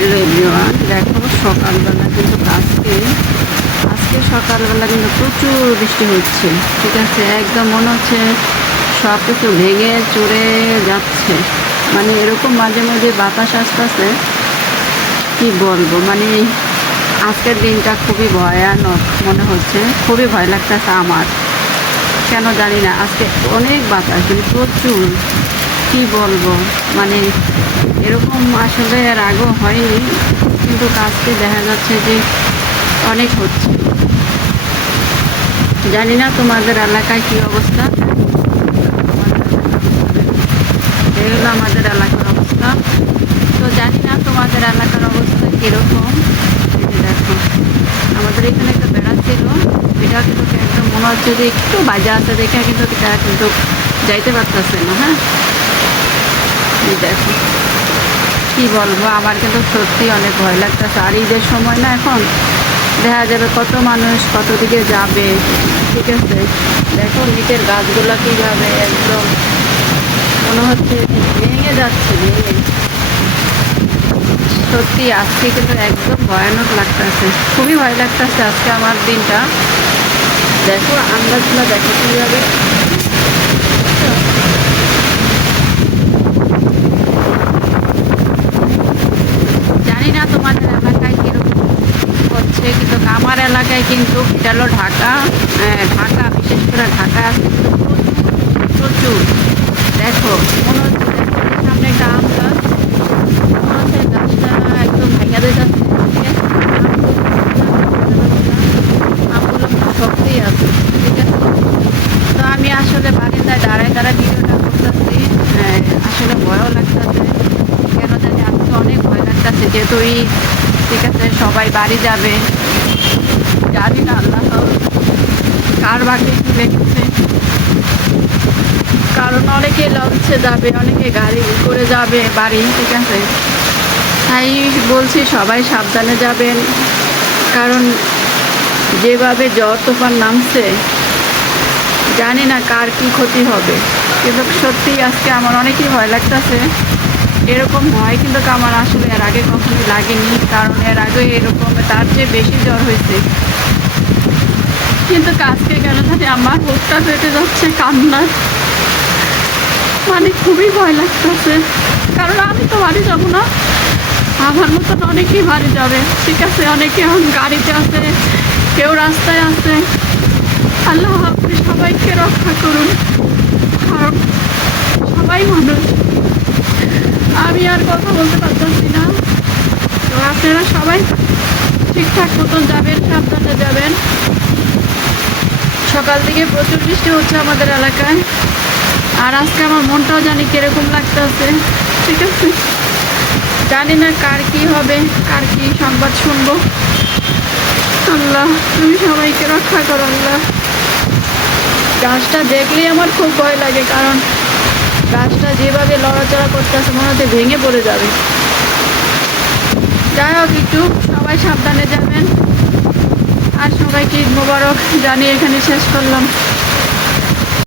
Hello everyone, দেখো সকালবেলা কিন্তু আজকে সকালবেলা কিন্তু প্রচুর বৃষ্টি হচ্ছে। ঠিক আছে, একদম মনে হচ্ছে সব কিছু ভেঙে চুরে যাচ্ছে। মানে এরকম মাঝে মাঝে বাতাস আসতেছে, কি বলবো। মানে আজকের দিনটা খুবই ভয়ানক মনে হচ্ছে, খুবই ভয় লাগতেছে আমার। কেন জানি না, আজকে অনেক বাতাস, কিন্তু প্রচুর, কি বলবো। মানে এরকম আসলে এর আগেও হয়নি, কিন্তু আজকে দেখা যাচ্ছে যে অনেক হচ্ছে। জানি না তোমাদের এলাকায় কি অবস্থা। এই হলো আমাদের এলাকার অবস্থা। তো জানি না তোমাদের এলাকার অবস্থা কীরকম। এই যে দেখো, আমাদের এখানে একটা বেড়া ছিল, এটা কিন্তু একদম মনে হচ্ছে যে একটু বাজে আছে দেখে কিন্তু তারা কিন্তু যাইতে পারতেছে না। হ্যাঁ, এই দেখো, কি বলবো, আমার কিন্তু সত্যি অনেক ভয় লাগতেছে। আর ঈদের সময় না, এখন দেখা যাবে কত মানুষ কত দিকে যাবে। ঠিক আছে, দেখো নিচের গাছগুলো কীভাবে একদম মনে হচ্ছে ভেঙে যাচ্ছে, ভেঙে। সত্যি আজকে কিন্তু একদম ভয়ানক লাগতেছে, খুবই ভয় লাগতেছে আজকে আমার দিনটা। দেখো আন্দাজগুলো, দেখো কীভাবে। জানি না তোমাদের এলাকায় কীরকম হচ্ছে, কিন্তু আমার এলাকায় কিন্তু এটা হলো ঢাকা। ঢাকা, বিশেষ করে ঢাকা আছে কিন্তু প্রচুর। দেখো মনে হচ্ছে, দেখো সামনে একটা আম গাছ, মনে হচ্ছে গাছটা একদম ভেঙে দিয়ে যাচ্ছে। ঠিক আছে, আমগুলো শক্তই আছে। ঠিক আছে, তো আমি আসলে বারিন্দায় দাঁড়ায় দাঁড়ায় ভিডিওটা করতেছি। আসলে ভয়ও লাগতেছে, কেন জানি আজকে অনেক ভয় লাগতেছে, যেহেতু ঠিক আছে, সবাই বাড়ি যাবে। জানি না আল্লাহ কার ভাগ্যে কি লেগেছে, কারণ অনেকে লঞ্চে যাবে, অনেকে গাড়ি করে যাবে বাড়ি। ঠিক আছে, তাই বলছি সবাই সাবধানে যাবেন, কারণ যেভাবে ঝড় তুফান নামছে, জানি না কার কি ক্ষতি হবে। কিন্তু সত্যি আজকে আমার অনেকই ভয় লাগতেছে। এরকম ভয় কিন্তু আমার আসলে এর আগে কখনোই লাগেনি, কারণ এর আগে এরকম তার চেয়ে বেশি জ্বর হয়েছে। কিন্তু আজকে কেন জানি আমার বুকটা ফেটে যাচ্ছে কান্নার। মানে খুবই ভয় লাগতেছে, কারণ আমি তো বাড়ি যাবো না, আমার মতন অনেকেই বাড়ি যাবে। ঠিক আছে, অনেকে এখন গাড়িতে আছে, কেউ রাস্তায় আছে। আল্লাহ আপনি সবাইকে রক্ষা করুন, কারণ সবাই মানুষ। আমি আর কথা বলতে পারতেছি না। তো আপনারা সবাই ঠিকঠাক মতন যাবেন, সাবধানে যাবেন। সকাল থেকে প্রচুর বৃষ্টি হচ্ছে আমাদের এলাকায়, আর আজকে আমার মনটাও জানি কিরকম লাগতেছে। ঠিক আছে, জানি না কার কি হবে, কার কি সংবাদ শুনবো। আল্লাহ তুমি সবাইকে রক্ষা করো আল্লাহ। গাছটা দেখলেই আমার খুব ভয় লাগে, কারণ গাছটা যেভাবে লড়াচড়া করতেছে মনে হচ্ছে ভেঙে পড়ে যাবে। যাই হোক, একটু সবাই সাবধানে যাবেন, আর সবাইকে ঈদ মোবারক জানিয়ে এখানে শেষ করলাম।